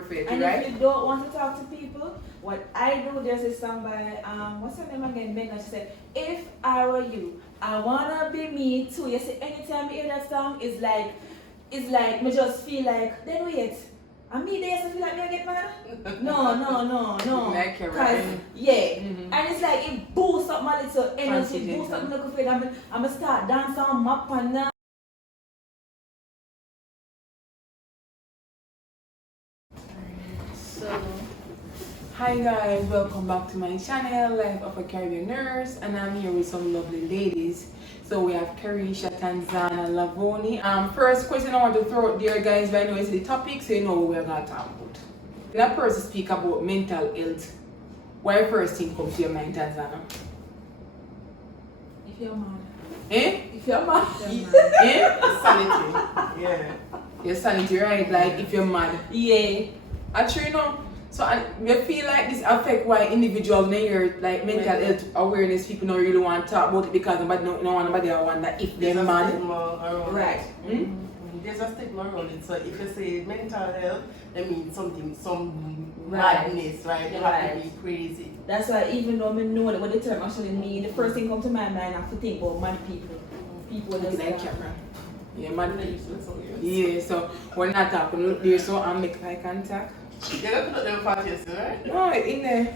And right? if you don't want to talk to people, what I do, there's a song by, what's her name again? Megan. She said, if I were you, I wanna be me too. You see, anytime you hear that song, it's like, me just feel like, then wait. And me there to feel like me I get mad? No. Like you're Cause, right. yeah. Mhm. And it's like, it boosts up my little energy, Confidence, boosts up my little feeling. I'm gonna start dancing on map and now. So, Hi guys, welcome back to my channel, Life of a Caribbean Nurse, and I'm here with some lovely ladies. So we have Carisha, Tanzana, Lavoni. First question I want to throw out there, guys, by now is the topic, so you know what we're gonna talk about. When a person speak about mental health, what first thing comes to your mind, Tanzana? If you're mad. Eh? If you're mad. Eh? Sanity. Yeah. Your sanity, right? Like if you're mad. Yeah. Actually, you know. So I feel like this affect why individuals in here like mental health awareness people don't really want to talk about it because nobody don't want nobody to wonder if they're There's a mad. stigma around Right. it. There's a stigma around it. So if you say mental health, that means some Right. madness, right? You Right. have to be crazy. That's why even though I know what the term actually mean, the first thing come to my mind I have to think about mad people. People Looking just like camera. Yeah, mad. Yeah. Yeah, so we're not talking look there so I'm making eye contact. You're gonna put them parties, right? No, in there.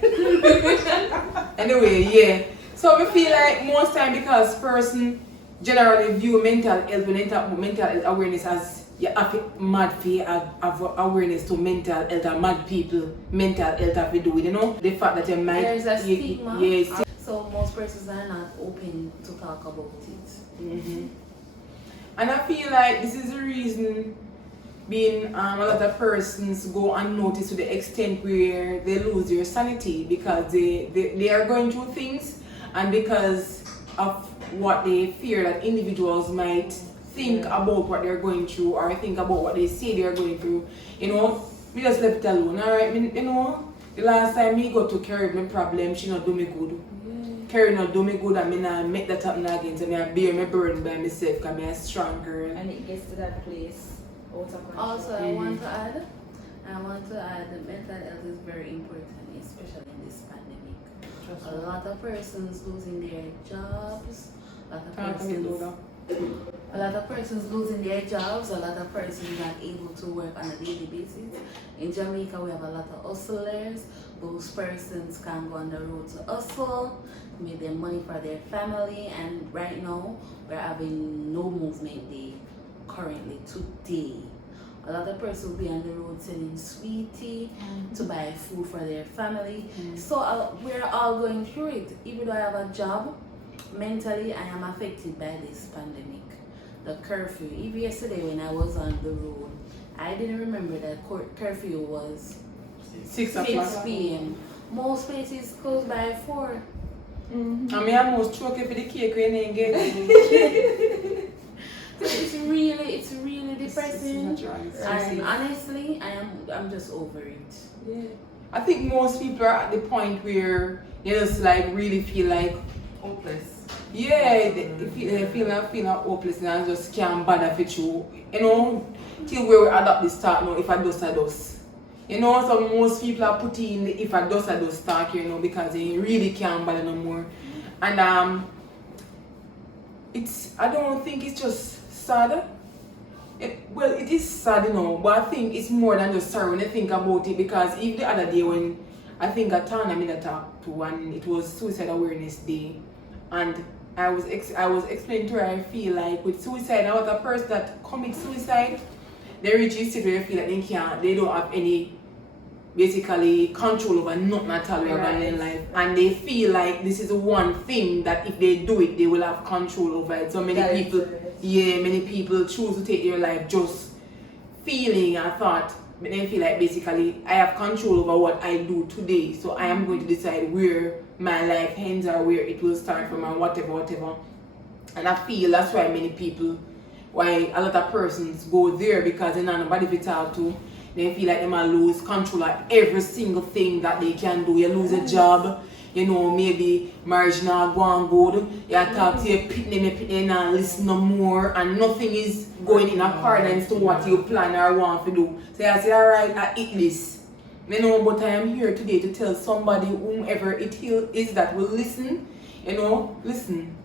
Anyway, yeah. So we feel like most time because person generally view mental health when they talk about mental health awareness as you have to mad for have awareness to mental health and mad people mental health have to do with, you know, the fact that you might there's a stigma. yes. So most persons are not open to talk about it. And I feel like this is the reason being a lot of persons go unnoticed to the extent where they lose their sanity because they are going through things and because of what they fear that individuals might think about what they're going through or think about what they say they're going through. You know, we just left it alone, alright? You know, the last time me go to Carrie my problem, she not do me good. Carrie not do me good and me not make that happen again. So me I bear my burden by myself because me a strong girl. and it gets to that place out of control. Also, I want to add that mental health is very important, especially in this pandemic. A lot of persons losing their jobs, a lot of persons losing their jobs, a lot of persons not able to work on a daily basis. In Jamaica, we have a lot of hustlers. Those persons can go on the road to hustle, make their money for their family, and right now we're having no movement day currently today. A lot of persons will be on the road selling sweet tea to buy food for their family. So we're all going through it. Even though I have a job, mentally I am affected by this pandemic. The curfew. Even yesterday when I was on the road, I didn't remember that curfew was 6 6 o'clock. p.m. Most places close by 4. I mean, I'm almost choking for the cake when they get it. So it's really depressing. It's And honestly, I'm just over it. Yeah. I think most people are at the point where they just like really feel like, Hopeless. yeah, they feel hopeless and just can't bother with you. You know, till where we adopt this talk now, if I does. You know, so most people are putting the if I does talk, you know, because they really can't bother no more. And I don't think it's just sad. Well, it is sad, you know, but I think it's more than just sorry when you think about it because even the other day when I think at Tana made a talk to and it was Suicide Awareness Day, and I was explaining to her I feel like with suicide, I was a person that commits suicide, they reach a stage where they feel like they don't have any basically control over nothing at all in their life, and they feel like this is the one thing that if they do it, they will have control over it. So many people choose to take their life just feeling and thought, but they feel like basically I have control over what I do today, so I am going to decide where my life ends or where it will start from and whatever. And I feel that's why why a lot of persons go there because they don't know nobody to talk to. They feel like they might lose control of every single thing that they can do. You lose a job, you know, maybe marriage not going good. You talk to your pitney and listen no more, and nothing is going in accordance to what you plan or want to do. So I say, alright, I eat this. You know, but I am here today to tell somebody, whomever it is that will listen, you know, listen.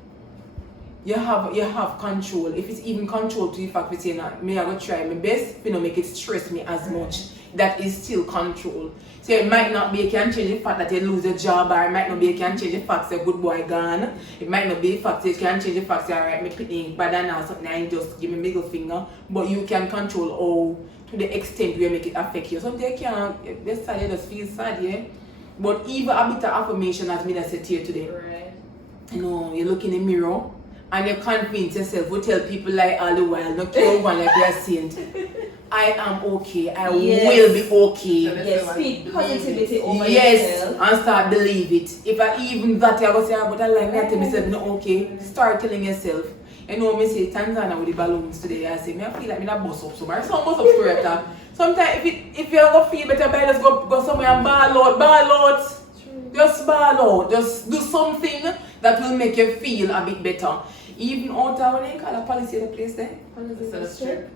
You have control. If it's even control to the fact that saying that me I go try my best, you know, make it stress me as much. That is still control. So it might not be you can change the fact that you lose your job, or it might not be you can change the fact that good boy gone. It might not be the fact that you can change the fact that alright, me pitting bad and now something and just give me middle finger. But you can control how to the extent where make it affect you. Sometimes you can't this side you just feel sad, yeah. But even a bit of affirmation as me that said here today. Right. You know, you look in the mirror and you convince yourself, we tell people like all the while, not kill one like you're a saint. I am okay, I will be okay. Yes, speak positivity over Yes, yourself. and start believe it. If I even that I go say, but I like me, I tell myself, no, okay. Start telling yourself. You know, me say Tanzania with the balloons today. I say, me I feel like me not bust up somewhere. Some bust up story after. Sometimes if you go feel better, better just go somewhere and ball out. Just ball out. Just do something that will make you feel a bit better. Even out of when they call a policy the place there.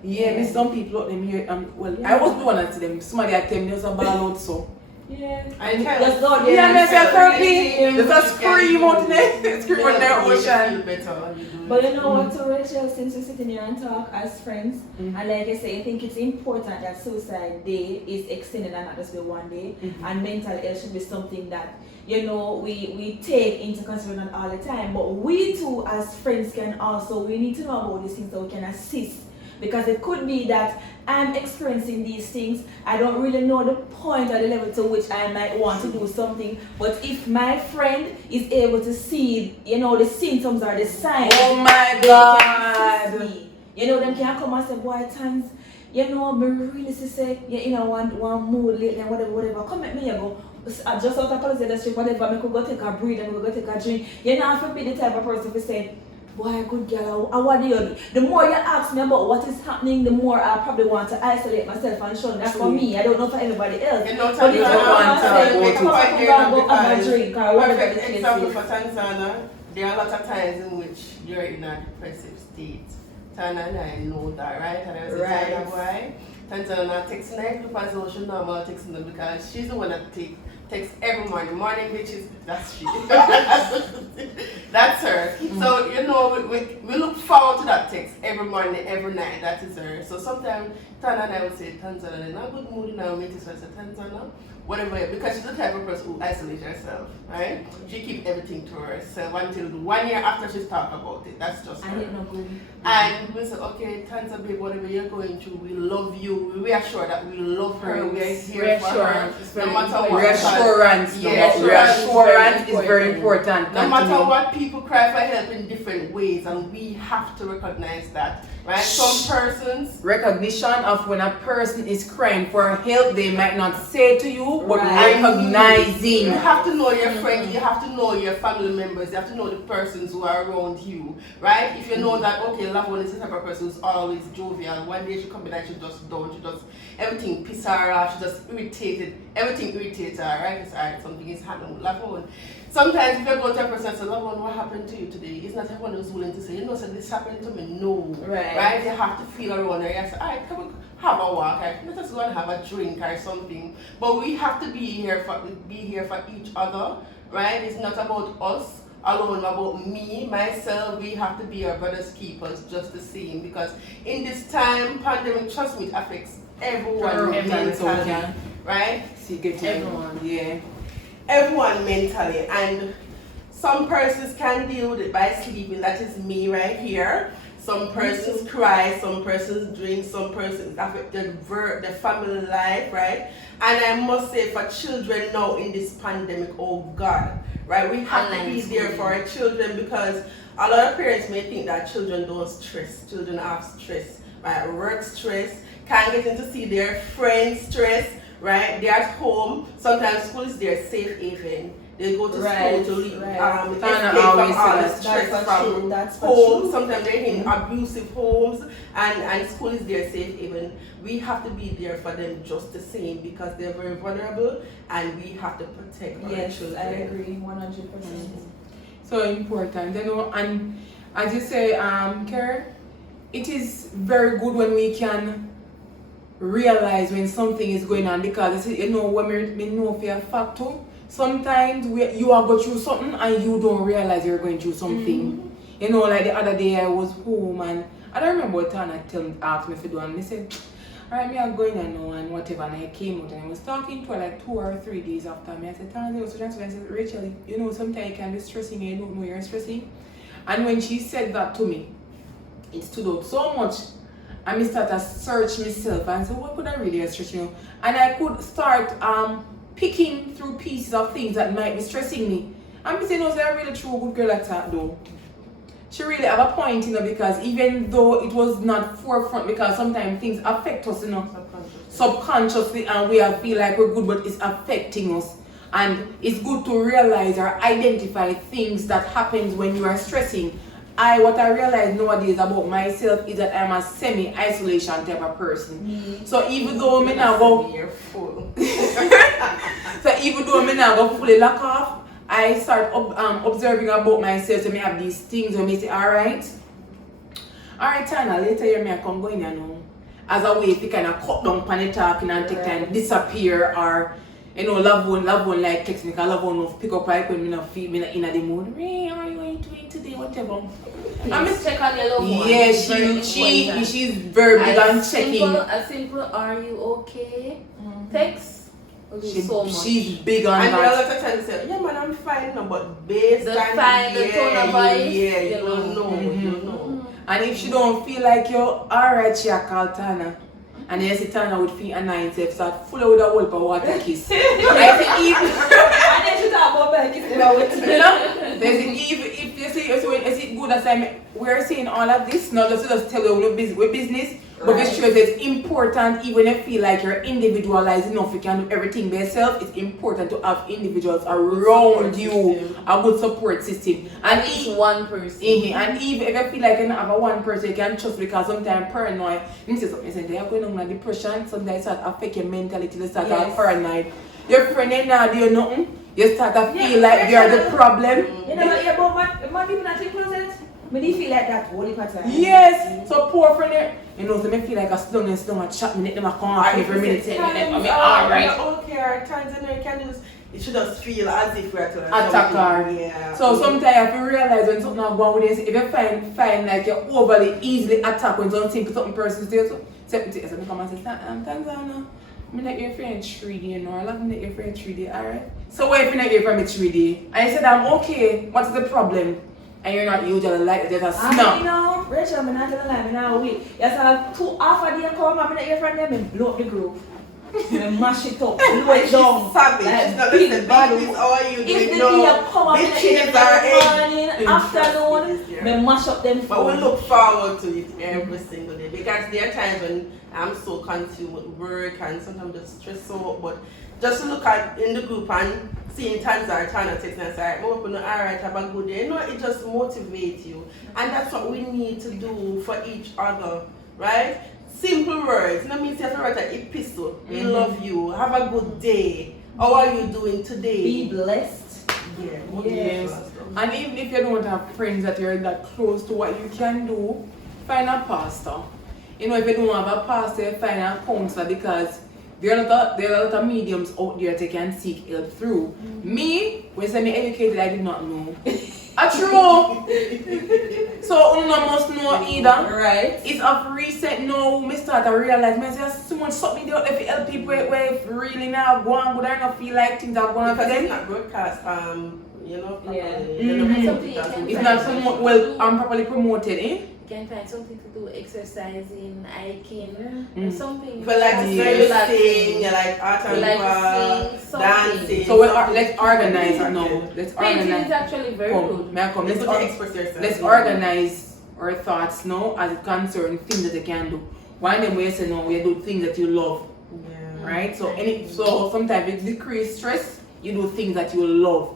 Yeah, me some people out them here. I was the one that to them. Somebody at them just a ball out so. Yeah. And Just go there. Yeah, me say and therapy. Just scream out there. Scream out their ocean. But you know what, to Rachel, since we're sitting here and talk as friends, and like I say, I think it's important that Suicide Day is extended and not just be one day, and mental health should be something that, you know, we take into consideration all the time. But we too, as friends, can also, we need to know about these things so we can assist. Because it could be that I'm experiencing these things, I don't really know the point or the level to which I might want to do something, but if my friend is able to see, you know, the symptoms or the signs, oh my they God, can assist me. You know, them can come and say, boy, Tans, you know, me really say, you're in a one mood lately and whatever, come at me, you go. Just out of policy industry, whatever, I could go take a breathe and we could go take a drink. You're not to be the type of person who say, boy, good girl, what do you do? The more you ask me about what is happening, the more I probably want to isolate myself and shun. That's for me. I don't know for everybody else. You know, But if I want to say, come on, go have a drink or whatever the perfect case example is. for Tanzania, there are a lot of times in which you're in a depressive state. Tana and I know that, right? And I was Right. Tana, why? Tanzania texts night group as well, she normal texting them because she's the one that texts every morning. Morning bitches, that's she. That's her. So, you know, we look forward to that text every morning, every night. That is her. So sometimes Tana and I would say, Tanzania, in a good mood now, me to say, Tanzania, whatever, because she's the type of person who isolates herself, right? She keeps everything to herself until 1 year after she's talked about it. That's just her. I didn't know good. And we say, okay, Tanza babe, whatever you're going through, we love you. We reassure that we love her. We are here for her. No matter what. Reassurance. Yes, Reassurance is very important. No matter what, people cry for help in different ways, and we have to recognize that, right? Some persons. Recognition of when a person is crying for help, they might not say to you, but Right. recognizing. You have to know your friends, you have to know your family members, you have to know the persons who are around you, right? If you know that, okay, loved one is the type of person who's always jovial, one day she come in and she just don't, she just, everything piss her off, she just irritated, everything irritates her, right? It's alright, something is happening with loved one. Sometimes if you go to a person and say, loved one, what happened to you today? It's not everyone who's willing to say, you know, so this happened to me, no. Right. You have to feel around her, you have to say, alright, come on, have a walk, right? Let us go and have a drink or something. But we have to be here for each other, right? It's not about us alone, about me, myself. We have to be our brothers' keepers just the same, because in this time, pandemic, trust me, it affects everyone mentally, right? Everyone. Yeah. Everyone mentally, and some persons can deal with it by sleeping. That is me right here. Some persons cry, some persons drink, some persons affect the family life, right? And I must say, for children now in this pandemic, oh God, right? We have to be there for our children, because a lot of parents may think that children don't stress. Children have stress, right? Work stress, can't get in to see their friends stress, right? They're at home. Sometimes school is their safe haven. They go to Right, school to right. escape Tana from always all the says stress that's for from true, that's for home. true. Sometimes they're in abusive homes, and school is their safe haven. We have to be there for them just the same because they're very vulnerable, and we have to protect our Yes, children. I agree 100%. So important, you know, and as you say, Karen, it is very good when we can realize when something is going on because you know when we know for a fact too, sometimes you are going through something and you don't realize you're going through something. You know, like the other day I was home and I don't remember what Tana asked me if to do and they said, alright, me are going and know and whatever, and I came out and I was talking to her like 2 or 3 days after me. I said, Tana, there was so I said, Rachel, you know, sometimes you can be stressing and you don't know you're stressing. And when she said that to me, it stood out so much. And I started to search myself and say, what could I really stress, you know? And I could start picking through pieces of things that might be stressing me. And I say, no, so I'm really true good girl like that though. She really have a point, you know, because even though it was not forefront, because sometimes things affect us, you know, subconsciously, and we feel like we're good, but it's affecting us. And it's good to realize or identify things that happens when you are stressing. What I realize nowadays about myself is that I'm a semi-isolation type of person. So even though me now go, You're full. so even though me now go fully lock off, I start observing about myself. So me have these things where me say, alright, Tana, later you may come going, you know, as a way to kind of cut down on the talking and take time disappear, or you know, love one like text me, because love one will pick up like when me not feel me not in the mood. Ray, how are you doing today? Whatever. I miss check on your loved one. Yeah, It's very important. she's very big on checking. A simple, are you okay? Text will do so much. She's big on And the that. other time say, yeah man, I'm fine now, but based The on fine, the tone of voice, yeah, you you don't know, Mhm. you know. And if she don't feel like you're alright, she'll call Tana. And then you see Tana would feel annoyed, so start full of a whole of water kiss. Like even And then she talk about back, it's about what you know, there's if you see, so is it good as we're saying all of this, not just to tell you we're business, but it's true that it's important, even if you feel like you're individualized enough, you can do everything by yourself, it's important to have individuals around you, a good support system. And At least one person. And even if you feel like you don't have a one person you can trust, because sometimes paranoid, you say something, they are going on depression, sometimes it affect your mentality, you start to paranoid. Your friend ain't not doing nothing, you start to feel like you're the problem. You know what, yeah, but what people not take closet? Me do feel like that whole pattern. Yes, so poor friend there, you know, so me feel like a slung and slung and chat me, them a come off every minute, say, I'm alright. Okay, our times and you can just, it should just feel as if we're to Attack her. Yeah. So sometimes you realize when something is going with you, if you find like you're overly easily attacked when something person says, so me come and say, Tanzana, I'm not your friend 3D, you know, I love me not your friend 3D, alright? So what if you're not your friend 3D? And I said, I'm okay, what is the problem? And you're not usually like that, just You snap. know, Rachel, I'm not gonna lie, I'm not weak. Yes, I have 2 half a day come, I'm not your friend, them and blow up the group. Me mash it up, blow it down. Savage. Like She's not big listening. bad. This is all you If do. the No. day come up in Bitches the are morning, afternoon, me mash up them But we phone. look forward to it every single day because there are times when I'm so consumed with work and sometimes just stressed so. But just to look at in the group and seeing Tanzar trying to text and say, "I'm open, alright, have a good day." You know, it just motivates you, and that's what we need to do for each other, right? Simple words. No means you have to write an epistle. We love you. Have a good day. How are you doing today? Be blessed. Yeah. Yes. motivational stuff. And even if you don't have friends that you're that close to, what you can do, find a pastor. You know, if you don't have a pastor, find a counselor, because there are a lot of mediums out there that you can seek help through. Me, when I educated, I did not know. True. So you must know either. Right. It's of recent now, me start to realize, man, there's so much something there if you help people where really now go on, but I don't feel like things are going for Because them. it's not broadcast, you know, properly. Yeah. You know, Mhm. Something you can It's not so properly promoted, eh? You can find something to do, exercising, hiking, Mm. or something. If you like to Yeah. sing, you like art and You like to craft, sing, something. dancing. So something let's organize it different. now. Let's Painting is organize. actually very good. May I come? Let's express yourself. Let's organize our thoughts now as it concerns things that you can do. One of them we say no, we do things that you love, Yeah. right? So sometimes it decrease stress, you do things that you love.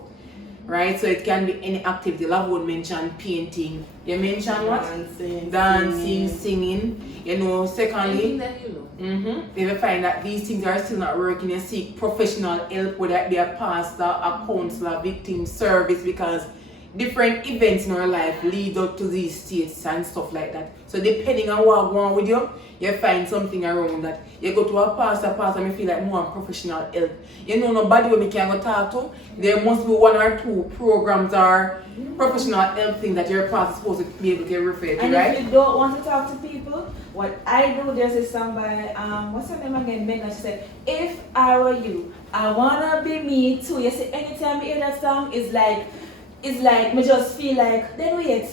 right? So it can be any activity. Love would mention painting. You mention what? Dancing, singing. You know, secondly, Anything that you love. if you find that these things are still not working, you seek professional help, whether it be a pastor, a counselor, victim service, because different events in our life lead up to these states and stuff like that. So depending on what going on with you, you find something around that. You go to a pastor may feel like more professional help. You know nobody where we can go talk to. There must be one or two programs or professional help thing that your pastor is supposed to be able to refer to, And right? if you don't want to talk to people, what I do, there's a song by, what's her name again, Megan, she said, if I were you, I wanna be me too. You see, anytime you hear that song, it's like, me just feel like, then wait,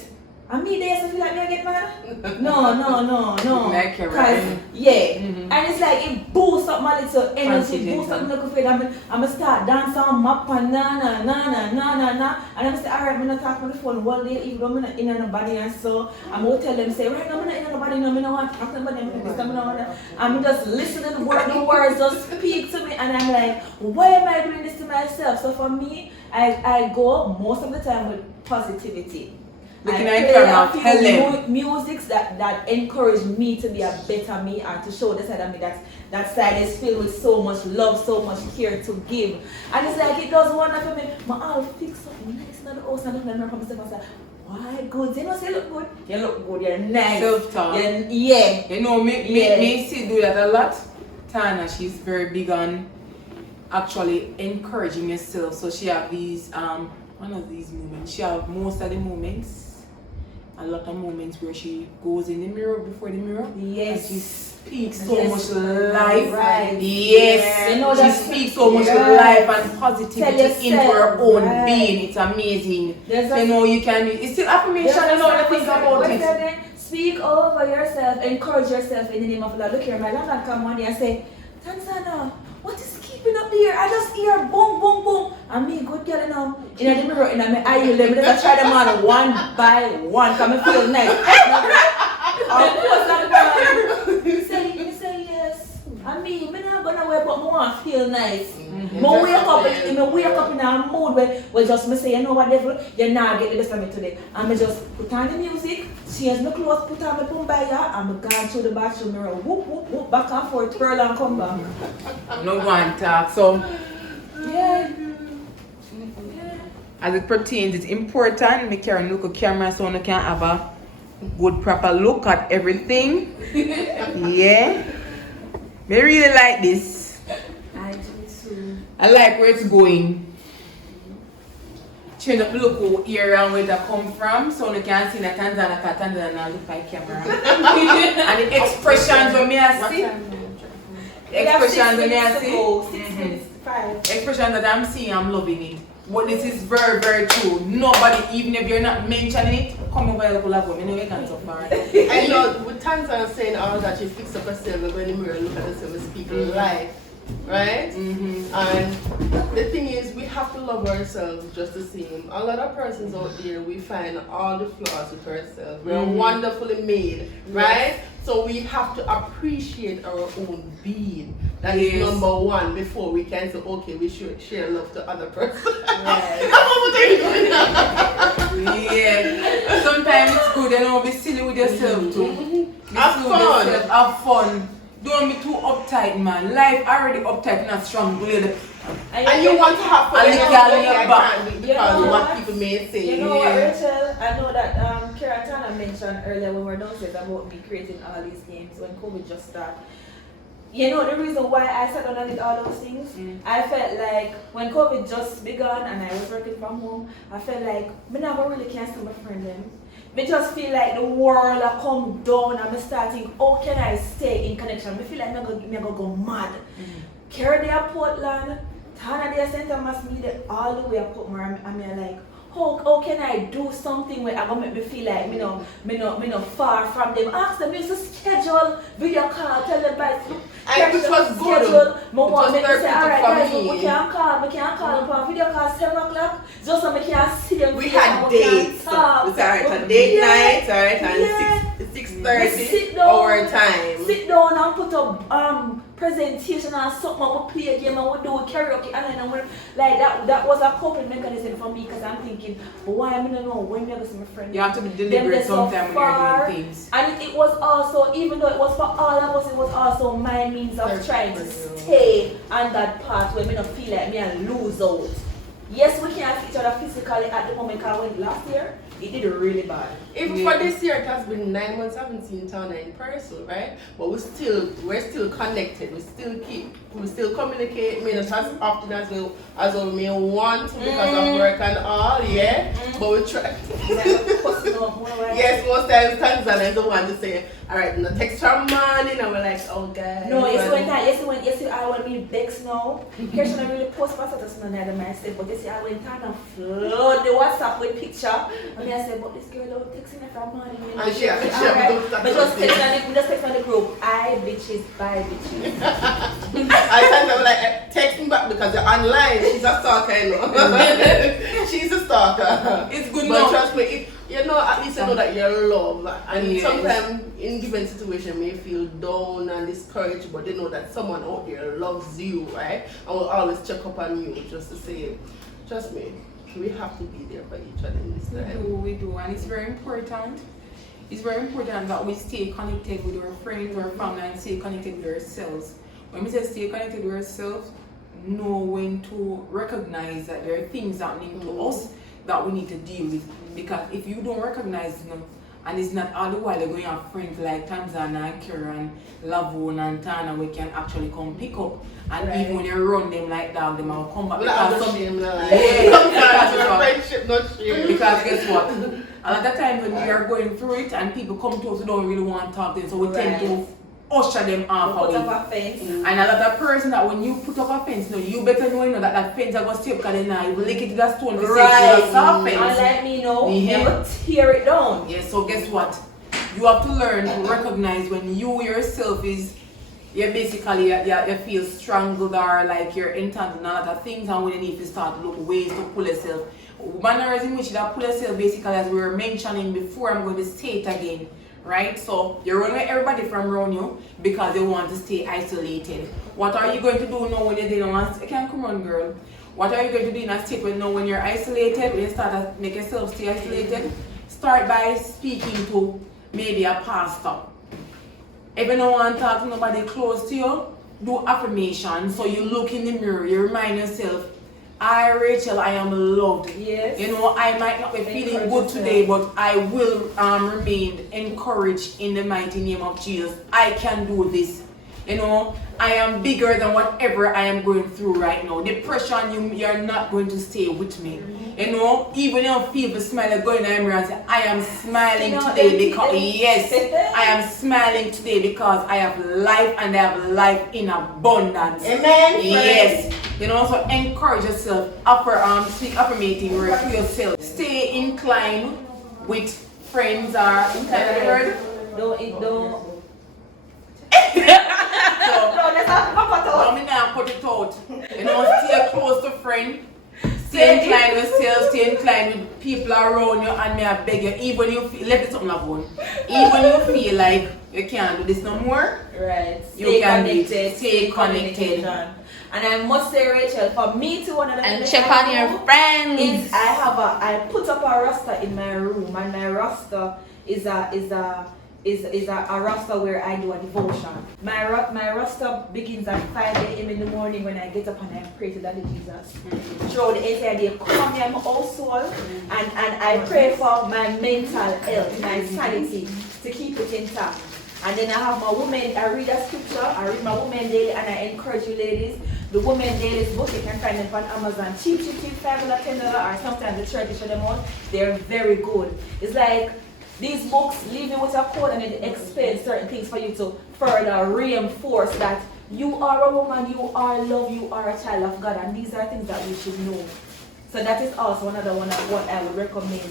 and me there, so feel like me I get mad? No. Like you're Cause, right. yeah, Mhm. and it's like, it boosts up my little energy, Confidence, boosts up my little faith. I'm gonna start dancing on map and na. And I'm say, alright, I'm not talk on the phone one day, even though I'm not in nobody, and so I'm gonna tell them, say, right now I'm not in nobody, no, I don't want to talk to nobody, I'm just listening to the words just speak to me, and I'm like, why am I doing this to myself? So for me, I go most of the time with positivity. Looking I at play camera, a few tell them. musics that encourage me to be a better me and to show the side of me that side is filled with so much love, so much care to give. And it's like it does wonder for me. I'll fix something nice in the house and I remember myself and say, why good? You know, say look good. You look good, you're nice. Self-talk. Yeah. You know, me still do that a lot. Tana, she's very big on actually encouraging yourself. So she have these one of these moments. She have most of the moments. A lot of moments where she goes in the mirror before the mirror. Yes. And she speaks so Yes. much life. Right. Yes. Yeah. You know, she that's- speaks so much Yeah. life and Tell positivity yourself, into her own right. being. It's amazing. There's So, a- you know, you can. It's still affirmation. You know, you think about it. Speak over yourself, encourage yourself in the name of Allah. Look here, my landlord come one day and say, Tanzana, what is keeping up there? I just hear boom, boom, boom. And me, good girl, you know, in the mirror, in my eye, let me just try them on one by one, come and feel nice. Of course, I'm going to say yes. I mean, I'm not going to wear, but I want to feel nice. I wake up in a mood where just me say, you know what, devil, you're not getting the best of me today. And I just put on the music, change my clothes, put on my pumbaya, and I'm gone through the bathroom mirror, whoop, whoop, whoop, back and forth, twirl and come back. No one talk. So, Yeah. as it pertains, it's important. Make carry look at camera so you can have a good proper look at everything. Yeah. Me really like this. I do too. I like where it's going. Change up the look here and where it come from so you can see the Tanzania because Tanzania look like camera. And the expressions when me I see. Expressions when me I see. 6 minutes, 5. Expression that I'm seeing, I'm loving it. But this is very, very true. Nobody, even if you're not mentioning it, come over here, look, you know you can't so far. I know with Tanzania saying all that, you fix up yourself, go in the mirror, look at yourself, and speak life, right? And the thing is, we have to love ourselves just the same. A lot of persons out there, we find all the flaws with ourselves. We're wonderfully made, right? So we have to appreciate our own being. That is Yes. number one before we can say, okay, we should share love to other person. Yeah. Sometimes it's good, you know, be silly with yourself too. Be Have silly with fun. yourself, have fun. Don't be too uptight, man. Life already uptight, not strong. Blade. And you want to have fun, And and you you can't okay, look I back. can't do it You because know of what what? people may say. You know what, Yeah. Rachel? I know that Kira Tana mentioned earlier when we were downstairs about me creating all these games when COVID just started. You know the reason why I sat down and did all those things? I felt like when COVID just began and I was working from home, I felt like I never really can't see my friend them. Me just feel like the world have come down and I'm starting, how can I stay in connection? I feel like I'm gonna go mad. Kira there Portland, Tana there St. Thomas, me there all the way up more and I'm like, how can I do something where I'm gonna make me feel like me no far from them? Ask them, to schedule video call, tell them by And which was good. schedule. It was Me very say, alright for guys, me. we can't call upon video call 7 o'clock, just so we can see them. We had dates. It's alright on date night, alright, Yeah. and We 6:30 sit down, our time. Sit down and put up presentation or something, and we play a game and we do karaoke and then we, like that was a coping mechanism for me because I'm thinking, but why am I not know when me go see my friend? You have to be Them deliberate they're so sometimes when you're far. doing things. And it was also, even though it was for all of us, it was also my means of Search trying to for you. stay on that path where me not feel like me and lose out. Yes, we can't see each other physically at the moment because when last year, it did really bad. Even Yeah. for this year, it has been 9 months I haven't seen Tana in person, right? But we're still connected. We still communicate. Maybe not as often as we may want to because of work and all, yeah. But we try. Yes, most times Tanzania don't want to say, all right, no text from morning, and we're like, oh guys. No, I went me Bex now. Here's when I really post my status on the myself, but you see, I went and flood the WhatsApp with picture. And I said, but this girl don't texting me from morning. And she Alright. But just text on the group. I bitches, bye bitches. I tell them like, text me back because you're online. She's a stalker, you know. She's a stalker. It's good But now. trust me, at least you know that you're loved. And Yes. sometimes in given situation may feel down and discouraged, but they know that someone out there loves you, right? And will always check up on you just to say, trust me, we have to be there for each other in this time. We do, and it's very important. It's very important that we stay connected with our friends, our family, and stay connected with ourselves. When we say stay connected with ourselves, know when to recognize that there are things happening to us that we need to deal with. Because if you don't recognize them, and it's not all the while you're going to have friends like Tanzana and Kieran, Lavone and Tana, we can actually come pick up. And Right. even when you run them like dog, them will come back. But I'm Because not some- shame, like, Yeah, sometimes because your of- friendship not shame. Because guess what? A lot of times when we are going through it and people come to us who don't really want to talk to them, so we tend to usher them off Put away. up a fence. And a lot of person that when you put up a fence, you better know that that fence is going to stay up because then you will lick it to the stone to say Right. it's a soft And fence. let me know, Yeah. never tear it down. Yes, so guess what? You have to learn to recognize when you yourself you're basically, you feel strangled or like you're entangled in a lot of things, and when you need to start to look ways to pull yourself. Manners in which that pull yourself basically, as we were mentioning before, I'm going to say it again, right? So you run with everybody from around you because they want to stay isolated. What are you going to do now when you don't want to, can't come on girl. What are you going to do in a state when you're isolated, when you start to make yourself stay isolated? Start by speaking to maybe a pastor. If you don't want to talk to nobody close to you, do affirmation. So you look in the mirror, you remind yourself, I, Rachel, I am loved. Yes. You know, I might not be feeling good today, but I will remain encouraged in the mighty name of Jesus. I can do this. You know, I am bigger than whatever I am going through right now. Depression, you're not going to stay with me. You know, even if you feel the smile, go in the mirror and say, I am smiling today because, yes, I am smiling today because I have life and I have life in abundance. Amen. Yes. You know, so encourage yourself, speak affirmating word to yourself. Stay inclined with friends or inclined. Don't. So, No, let's not pop it out. I'm now put it out. You know, stay close to friends. Stay inclined with yourself, stay inclined with people around you, and may I beg you, even you feel, let me something happen. Even you feel like you can't do this no more, Right. You can be- connected. stay connected. communication. And I must say, Rachel, for me to one of the And things check I on your do friends. is I put up a roster in my room, and my roster is a roster where I do a devotion. My roster begins at 5 a.m. in the morning when I get up and I pray to Daddy Jesus. Throughout the entire day, come here, my whole soul, and I pray for my mental health, my sanity, to keep it intact. And then I have my woman, I read a scripture, I read my woman daily, and I encourage you ladies, the woman daily's book, you can find them on Amazon. Cheap, $5 or $10, or sometimes the church show them out. They're very good. It's like these books leave you with a code and it explains certain things for you to further reinforce that you are a woman, you are loved, you are a child of God, and these are things that we should know. So that is also another one of what I would recommend.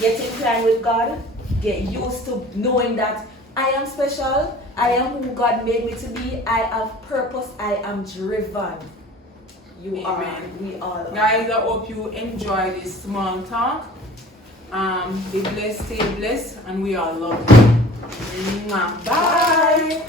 Get inclined with God, get used to knowing that I am special, I am who God made me to be, I have purpose, I am driven. You Amen. are, we all are. Guys, I hope you enjoy this small talk. Be blessed, stay blessed, and we all love you. Mwah. Bye.